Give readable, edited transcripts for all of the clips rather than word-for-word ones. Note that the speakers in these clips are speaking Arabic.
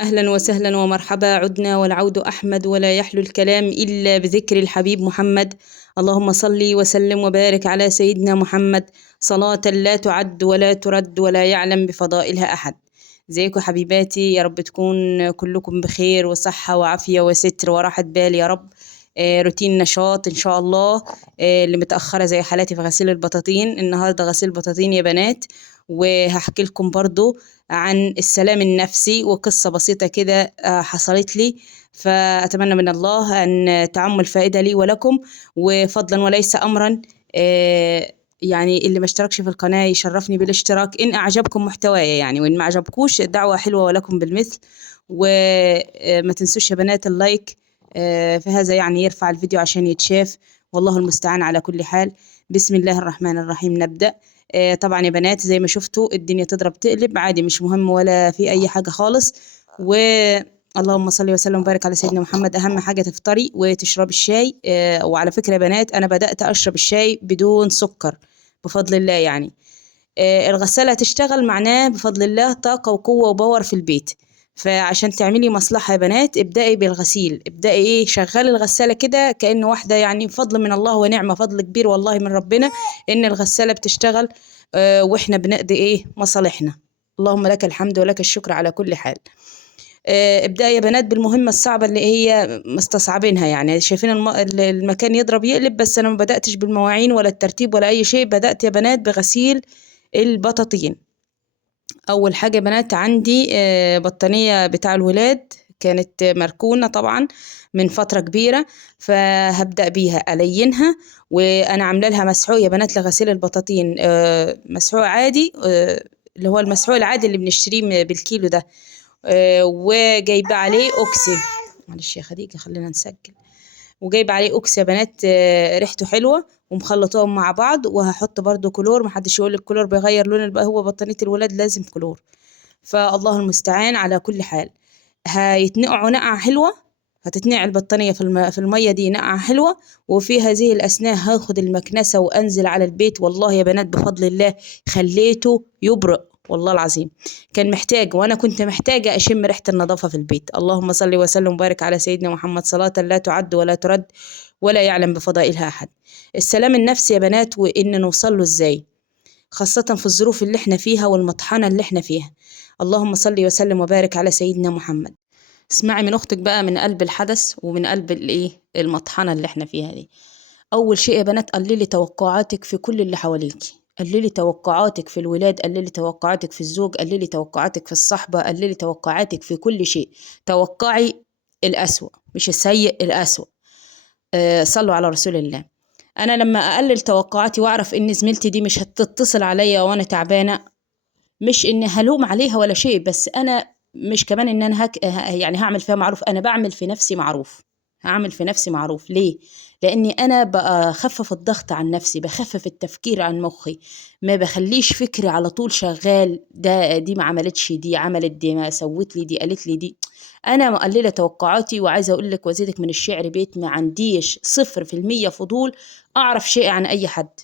أهلا وسهلا ومرحبا، عدنا والعود أحمد، ولا يحلو الكلام إلا بذكر الحبيب محمد. اللهم صل وسلم وبارك على سيدنا محمد، صلاة لا تعد ولا ترد ولا يعلم بفضائلها أحد. ازيكم حبيباتي؟ يا رب تكون كلكم بخير وصحة وعافية وستر وراحة بال يا رب. روتين نشاط إن شاء الله. اللي متأخرة زي حالاتي في غسيل البطاطين، النهاردة غسيل بطاطين يا بنات. وهحكي لكم برضو عن السلام النفسي وقصة بسيطة كده حصلت لي، فأتمنى من الله أن تعم الفائدة لي ولكم، وفضلا وليس أمرا. يعني اللي ما اشتركش في القناة يشرفني بالاشتراك إن أعجبكم محتواي، يعني وإن ما أعجبكوش دعوة حلوة ولكم بالمثل. وما تنسوش يا بنات اللايك، فهذا يعني يرفع الفيديو عشان يتشاف. والله المستعان على كل حال. بسم الله الرحمن الرحيم، نبدأ. طبعا يا بنات زي ما شفتوا الدنيا تضرب تقلب عادي، مش مهم ولا في أي حاجة خالص. اللهم صل وسلم وبارك على سيدنا محمد. أهم حاجة تفطري وتشربي الشاي. وعلى فكرة يا بنات أنا بدأت أشرب الشاي بدون سكر بفضل الله يعني. الغسالة هتشتغل معناه بفضل الله طاقة وقوة وباور في البيت. فعشان تعملي مصلحة يا بنات ابدأي بالغسيل، ابدأي شغلي الغسالة كده كأن واحدة، يعني فضل من الله ونعمة، فضل كبير والله من ربنا إن الغسالة بتشتغل. وإحنا بنقضي مصالحنا. اللهم لك الحمد ولك الشكر على كل حال. ابدأي يا بنات بالمهمة الصعبة اللي هي مستصعبينها، يعني شايفين المكان يضرب يقلب، بس أنا ما بدأتش بالمواعين ولا الترتيب ولا أي شيء. بدأت يا بنات بغسيل البطاطين. أول حاجة يا بنات عندي بطانية بتاع الولاد، كانت مركونة طبعا من فترة كبيرة، فهبدأ بيها ألينها. وأنا عاملة لها مسحوق يا بنات لغسيل البطاطين، مسحوق عادي، اللي هو المسحوق العادي اللي بنشتريه بالكيلو ده. وجايبة عليه أوكسي. معلش يا خديجة خلينا نسجل. وجايبة عليه أوكسي يا بنات، ريحته حلوة، ومخلطاهم مع بعض. وهحط برضو كلور، محدش يقول الكلور بيغير لون هو بطانية الولاد لازم كلور. فالله المستعان على كل حال. هيتنقعوا نقعة حلوة، هتتنقع البطانية في المية دي نقعة حلوة. وفي هذه الأثناء هاخد المكنسة وأنزل على البيت. والله يا بنات بفضل الله خليته يبرق والله العظيم. كان محتاج، وأنا كنت محتاجة أشم ريحة النظافة في البيت. اللهم صل وسلم وبارك على سيدنا محمد، صلاة لا تعد ولا ترد ولا يعلم بفضائلها أحد. السلام النفسي يا بنات وإن نوصل له إزاي، خاصة في الظروف اللي احنا فيها والمطحنة اللي احنا فيها. اللهم صل وسلم وبارك على سيدنا محمد. اسمعي من اختك بقى من قلب الحدث ومن قلب المطحنة اللي احنا فيها دي. اول شيء يا بنات قللي توقعاتك في كل اللي حواليكي. قللي توقعاتك في الولاد، قللي توقعاتك في الزوج، قللي توقعاتك في الصحبة، قللي توقعاتك في كل شيء. توقعي الأسوأ مش السيء، الأسوأ. صلوا على رسول الله. انا لما اقلل توقعاتي واعرف ان زميلتي دي مش هتتصل عليا وانا تعبانه، مش اني هلوم عليها ولا شيء، بس انا مش كمان ان انا يعني هعمل فيها معروف، انا بعمل في نفسي معروف. هعمل في نفسي معروف ليه؟ لاني انا بخفف الضغط عن نفسي، بخفف التفكير عن مخي. ما بخليش فكري على طول شغال، دي ما عملتش، دي عملت، دي ما سوت لي، دي قالت لي دي. انا مقلله توقعاتي، وعايزه اقول لك وازيدك من الشعر بيت، ما عنديش 0% فضول اعرف شيء عن اي حد.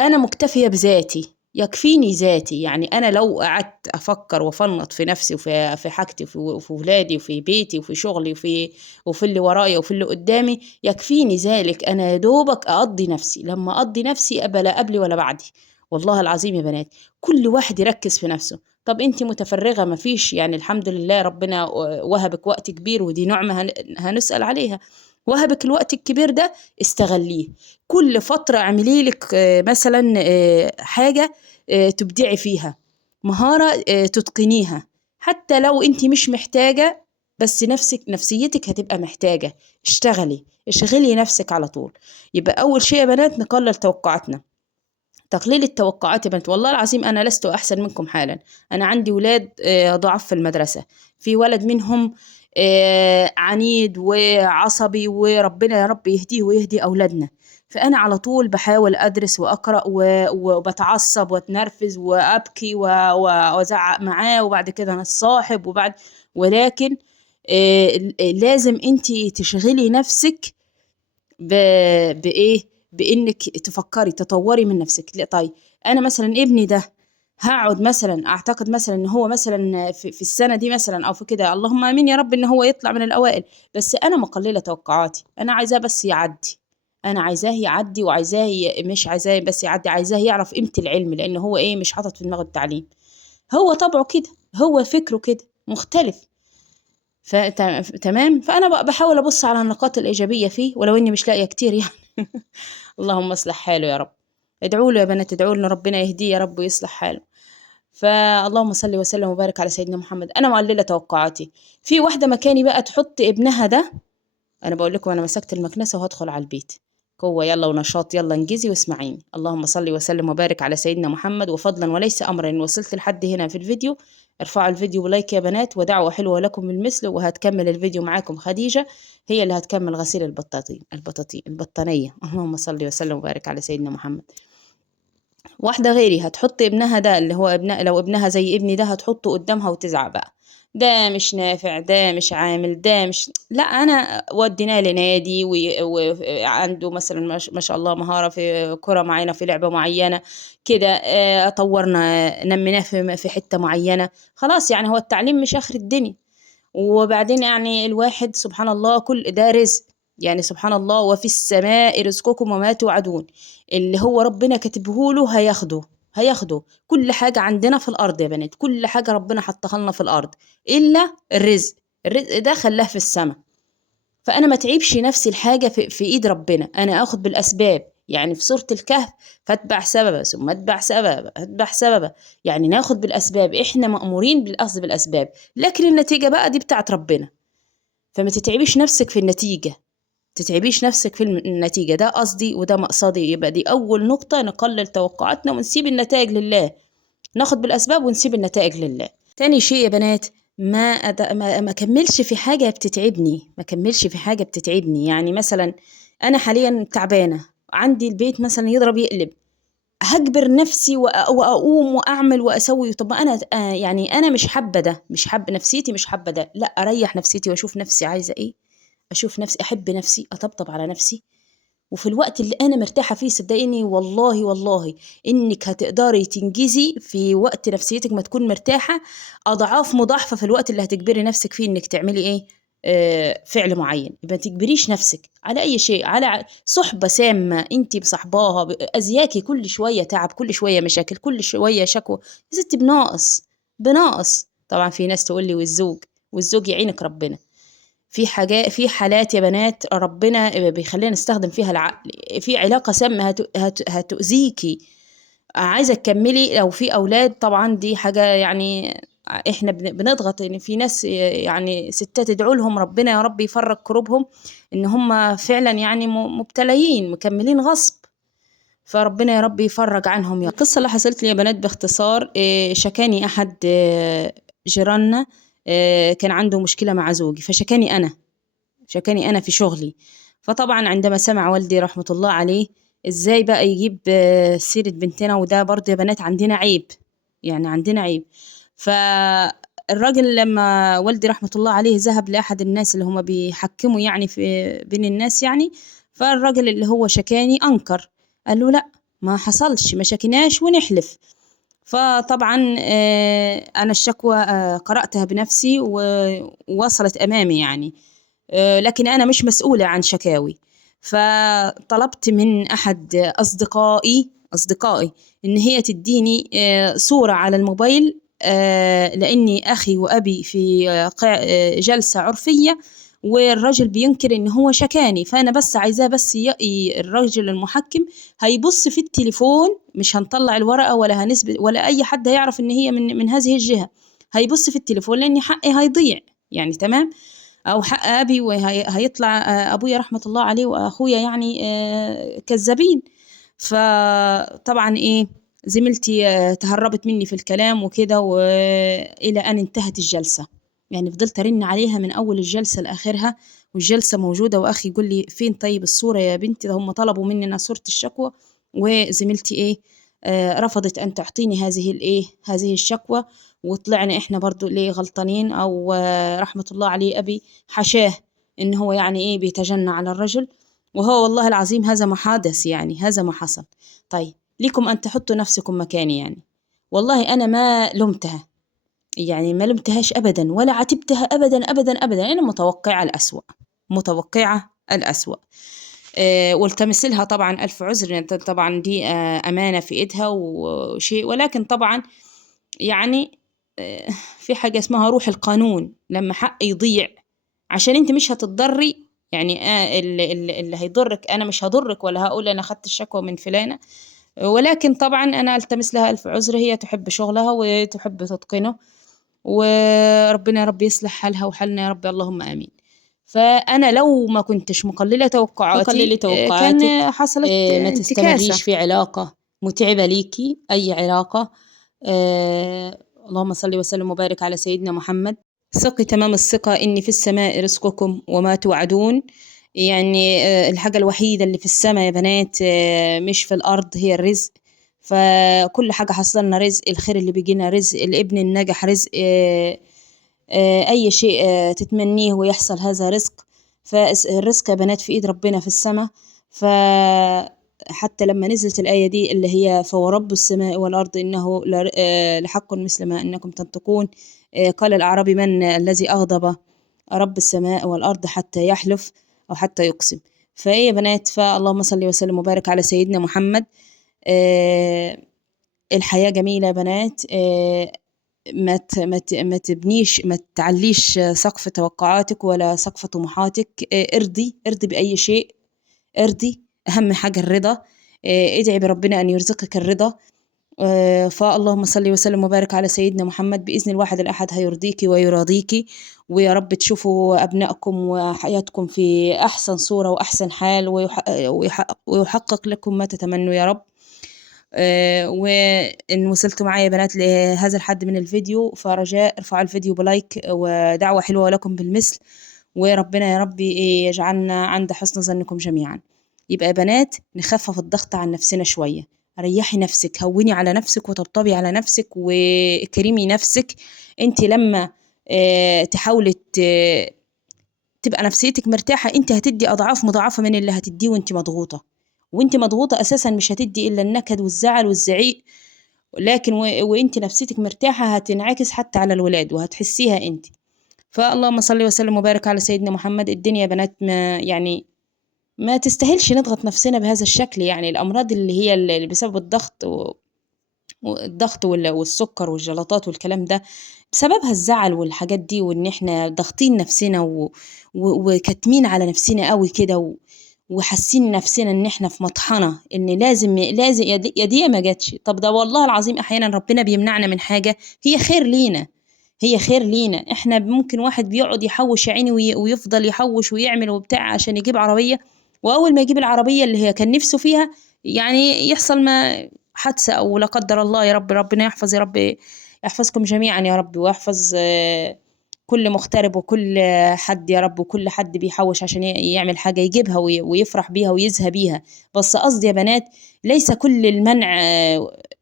أنا مكتفية بذاتي، يكفيني ذاتي. يعني أنا لو قعدت أفكر وأفنط في نفسي وفي حاجتي وفي ولادي وفي بيتي وفي شغلي وفي اللي ورايا وفي اللي قدامي، يكفيني ذلك. أنا يا دوبك أقضي نفسي، لما أقضي نفسي أبقى لا قبلي ولا بعدي. والله العظيم يا بنات كل واحد يركز في نفسه. طب انت متفرغة مفيش، يعني الحمد لله ربنا وهبك وقت كبير، ودي نعمة هنسأل عليها. وهبك الوقت الكبير ده استغليه. كل فترة اعملي لك مثلا حاجة تبدعي فيها، مهارة تتقنيها. حتى لو انت مش محتاجة، بس نفسيتك هتبقى محتاجة. اشغلي نفسك على طول. يبقى أول شيء يا بنات نقلل توقعاتنا. تقليل التوقعات يا بنات، والله العظيم أنا لست أحسن منكم حالا. أنا عندي ولاد ضعاف في المدرسة. في ولد منهم عنيد وعصبي، وربنا يا رب يهديه ويهدي أولادنا. فأنا على طول بحاول أدرس وأقرأ وبتعصب وأتنرفز وأبكي وأزعق معاه، وبعد كده نتصاحب ولكن لازم أنتي تشغلي نفسك بإيه؟ بإنك تفكري تطوري من نفسك. لا طيب، أنا مثلا ابني ده هقعد مثلا اعتقد مثلا ان هو مثلا في السنه دي مثلا او في كده، اللهم امين يا رب ان هو يطلع من الاوائل، بس انا مقلله توقعاتي، انا عايزاه بس يعدي. انا عايزاه يعدي وعايزاه مش عايزاه بس يعدي، عايزاه يعرف قيمه العلم، لان هو ايه مش حاطط في دماغه التعليم. هو طبعه كده، هو فكره كده مختلف. تمام. فانا بقى بحاول ابص على النقاط الايجابيه فيه، ولو اني مش لاقيه كتير يعني. اللهم اصلح حاله يا رب. ادعوا له يا بنات، ادعوا له ربنا يهديه يا رب ويصلح حاله. فاللهم صل وسلم وبارك على سيدنا محمد. انا مقلله توقعاتي. في واحده مكاني بقى تحط ابنها ده، انا بقول لكم انا مسكت المكنسه وهدخل على البيت، قوه يلا ونشاط، يلا انجزي واسمعيني. اللهم صل وسلم وبارك على سيدنا محمد. وفضلا وليس امرا ان وصلت لحد هنا في الفيديو، ارفعوا الفيديو بلايك يا بنات، ودعوه حلوه لكم بالمثل. وهتكمل الفيديو معاكم خديجه، هي اللي هتكمل غسيل البطانيه. اللهم صل وسلم وبارك على سيدنا محمد. واحدة غيري هتحط ابنها ده اللي هو لو ابنها زي ابني ده، هتحطه قدامها وتزعق بقى، ده مش نافع، ده مش عامل، ده مش، لا انا وديناه لنادي وعنده مثلا ما شاء الله مهارة في كرة معينة، في لعبة معينة كده، طورنا نميناه في حتة معينة. خلاص يعني هو التعليم مش آخر الدنيا. وبعدين يعني الواحد سبحان الله كل ده رزق، يعني سبحان الله وفي السماء رزقكم وما توعدون. اللي هو ربنا كاتبه له هياخده. كل حاجة عندنا في الأرض يا بنات، كل حاجة ربنا حطها لنا في الأرض إلا الرزق. الرزق ده خلاه في السماء. فأنا ما تعيبش نفسي الحاجة في إيد ربنا، أنا آخد بالأسباب. يعني في سورة الكهف، فاتبع سببا ثم اتبع سببا اتبع سببا، يعني ناخد بالأسباب، إحنا مأمورين بالأخذ بالأسباب، لكن النتيجة بقى دي بتاعت ربنا. فما تتعبيش نفسك في النتيجة، تتعبيش نفسك في النتيجة، ده قصدي وده مقصدي. يبقى دي أول نقطة، نقلل توقعاتنا ونسيب النتائج لله، ناخد بالأسباب ونسيب النتائج لله. تاني شيء يا بنات، ما كملش في حاجة بتتعبني، ما كملش في حاجة بتتعبني. يعني مثلا أنا حاليا تعبانة، عندي البيت مثلا يضرب يقلب، هجبر نفسي وأقوم وأعمل وأسوي. طب أنا يعني أنا مش حابة ده، مش حابة نفسيتي، مش حابة ده، لا أريح نفسيتي وأشوف نفسي عايزة إيه، أشوف نفسي، أحب نفسي، أطبطب على نفسي. وفي الوقت اللي انا مرتاحه فيه صدقيني والله والله انك هتقدري تنجزي في وقت نفسيتك ما تكون مرتاحه، اضعاف مضاعفه في الوقت اللي هتجبري نفسك فيه انك تعملي ايه، فعل معين. يبقى ما تجبريش نفسك على اي شيء، على صحبه سامه انت مصاحباها ازياكي كل شويه تعب، كل شويه مشاكل، كل شويه شكوى، يا ستي بناقص. طبعا في ناس تقول لي والزوج يعينك ربنا. في حاجات، في حالات يا بنات ربنا بيخلينا نستخدم فيها العقل، في علاقة سامة هتؤذيكي، عايزة تكملي. لو في أولاد طبعا دي حاجة يعني احنا بنضغط ان في ناس يعني ستات ادعوا لهم ربنا يا رب يفرج كروبهم، ان هم فعلا يعني مبتليين مكملين غصب، فربنا يا رب يفرج عنهم. القصة اللي حصلت لي يا بنات باختصار، شكاني أحد جيراننا، كان عنده مشكلة مع زوجي، شكاني أنا في شغلي. فطبعا عندما سمع والدي رحمة الله عليه إزاي بقى يجيب سيرة بنتنا، وده برضه يا بنات عندنا عيب، يعني عندنا عيب. فالراجل لما والدي رحمة الله عليه ذهب لأحد الناس اللي هم بيحكموا يعني في بين الناس يعني، فالراجل اللي هو شكاني أنكر، قال له لا ما حصلش، ما شكناش ونحلف. فطبعا أنا الشكوى قرأتها بنفسي ووصلت أمامي يعني، لكن أنا مش مسؤولة عن شكاوي. فطلبت من أحد أصدقائي إن هي تديني صورة على الموبايل، لأني أخي وأبي في جلسة عرفية، والرجل بينكر إن هو شكاني، فأنا بس عايزاه بس الرجل المحكم هيبص في التليفون، مش هنطلع الورقة ولا هنثبت ولا أي حد هيعرف إن هي من هذه الجهة، هيبص في التليفون لأن حقي هيضيع يعني. تمام. او حق ابي وهيطلع ابويا رحمة الله عليه واخويا يعني كذابين. فطبعا ايه، زميلتي تهربت مني في الكلام وكده، والى ان انتهت الجلسة. يعني فضلت ارن عليها من اول الجلسة لاخرها، والجلسة موجودة، واخي يقول لي فين طيب الصورة يا بنتي، ده هم طلبوا مننا صورة الشكوى. وزميلتي ايه، رفضت ان تعطيني هذه الشكوى. وطلعنا احنا برضو ليه غلطانين، او رحمة الله عليه ابي حشاه ان هو يعني ايه بيتجنى على الرجل، وهو والله العظيم هذا ما حدث، يعني هذا ما حصل. طيب ليكم ان تحطوا نفسكم مكاني يعني، والله أنا ما لمتها، يعني ما لمتهاش أبدا ولا عاتبتها أبدا أبدا أبدا. أنا متوقعة الأسوأ، متوقعة الأسوأ. والتمس لها طبعا ألف عذر، لأن طبعا دي أمانة في إيدها وشيء، ولكن طبعا يعني آه، في حاجة اسمها روح القانون. لما حق يضيع عشان انت مش هتضري، يعني اللي هيضرك انا مش هضرك، ولا هقول انا خدت الشكوى من فلانة. ولكن طبعا انا التمس لها الف عذر، هي تحب شغلها وتحب تتقنه، وربنا يا رب يصلح حالها وحالنا يا رب، اللهم امين. فانا لو ما كنتش مقلله فقللي توقعاتي توقعاتك. كان حصلت ما انتكاسه. تستمريش في علاقة متعبة ليكي، أي علاقة. اللهم صل وسلم وبارك على سيدنا محمد. ثقي تمام الثقة إن في السماء رزقكم وما توعدون. يعني الحاجة الوحيدة اللي في السماء يا بنات مش في الأرض، هي الرزق. فكل حاجة حصلنا رزق، الخير اللي بيجينا رزق، الابن النجح رزق، أي شيء تتمنيه ويحصل هذا رزق. فالرزق يا بنات في إيد ربنا في السماء. فحتى لما نزلت الآية دي اللي هي فورب السماء والأرض إنه لحق مثل ما إنكم تنطقون. قال الأعرابي من الذي أغضب رب السماء والأرض حتى يحلف أو حتى يقسم. فإيه يا بنات، فاللهم صل وسلم وبارك على سيدنا محمد. آه، الحياة جميلة يا بنات. ما تبنيش، ما تعليش سقف توقعاتك ولا سقف طموحاتك. ارضي بأي شيء، ارضي. أهم حاجة الرضا. ادعي بربنا أن يرزقك الرضا. فاللهم صل وسلم وبارك على سيدنا محمد. بإذن الواحد الأحد هيرضيكي ويراضيكي، ويا رب تشوفوا أبنائكم وحياتكم في أحسن صورة وأحسن حال، ويحقق لكم ما تتمنوا يا رب. وإن وصلتوا معايا يا بنات لهذا الحد من الفيديو، فرجاء ارفعوا الفيديو بلايك، ودعوة حلوة لكم بالمثل، وربنا يا رب يجعلنا عند حسن ظنكم جميعا. يبقى يا بنات نخفف الضغط عن نفسنا شوية، ريحي نفسك، هوني على نفسك وطبطبي على نفسك وكريمي نفسك. انت لما تحاولي تبقى نفسيتك مرتاحة، انت هتدي أضعاف مضاعفة من اللي هتديه وانت مضغوطة. وانت مضغوطة أساسا مش هتدي إلا النكد والزعل والزعيق. لكن وانت نفسيتك مرتاحة هتنعكس حتى على الولاد وهتحسيها انت. فاللهم صل وسلم وبارك على سيدنا محمد. الدنيا يا بنات ما يعني ما تستاهلش نضغط نفسنا بهذا الشكل. يعني الأمراض اللي هي اللي بسبب الضغط والضغط والسكر والجلطات والكلام ده، بسببها الزعل والحاجات دي، وإن إحنا ضاغطين نفسنا وكاتمين على نفسنا قوي كده، وحاسين نفسنا إن إحنا في مطحنة، إن لازم يا دي ما جاتش. طب ده والله العظيم أحيانا ربنا بيمنعنا من حاجة هي خير لينا، هي خير لينا. إحنا ممكن واحد بيقعد يحوش يا عيني ويفضل يحوش ويعمل وبتاع عشان يجيب عربية، وأول ما يجيب العربية اللي هي كان نفسه فيها، يعني يحصل ما حادثة أو لا قدر الله، يا رب ربنا يحفظ، يا رب يحفظكم جميعا يا رب، ويحفظ كل مغترب وكل حد يا رب، وكل حد بيحوش عشان يعمل حاجة يجيبها ويفرح بيها ويزهى بيها. بس قصدي يا بنات ليس كل المنع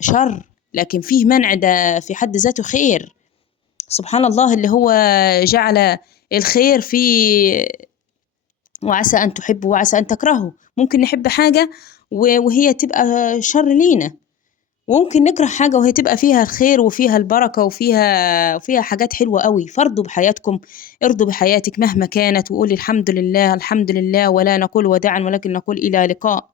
شر، لكن فيه منع ده في حد ذاته خير. سبحان الله اللي هو جعل الخير في وعسى أن تحبوا وعسى أن تكرهوا. ممكن نحب حاجة وهي تبقى شر لينا، وممكن نكره حاجة وهي تبقى فيها الخير وفيها البركة وفيها حاجات حلوة قوي. فارضوا بحياتكم، ارضوا بحياتك مهما كانت، وقولي الحمد لله الحمد لله، ولا نقول وداعا ولكن نقول إلى لقاء.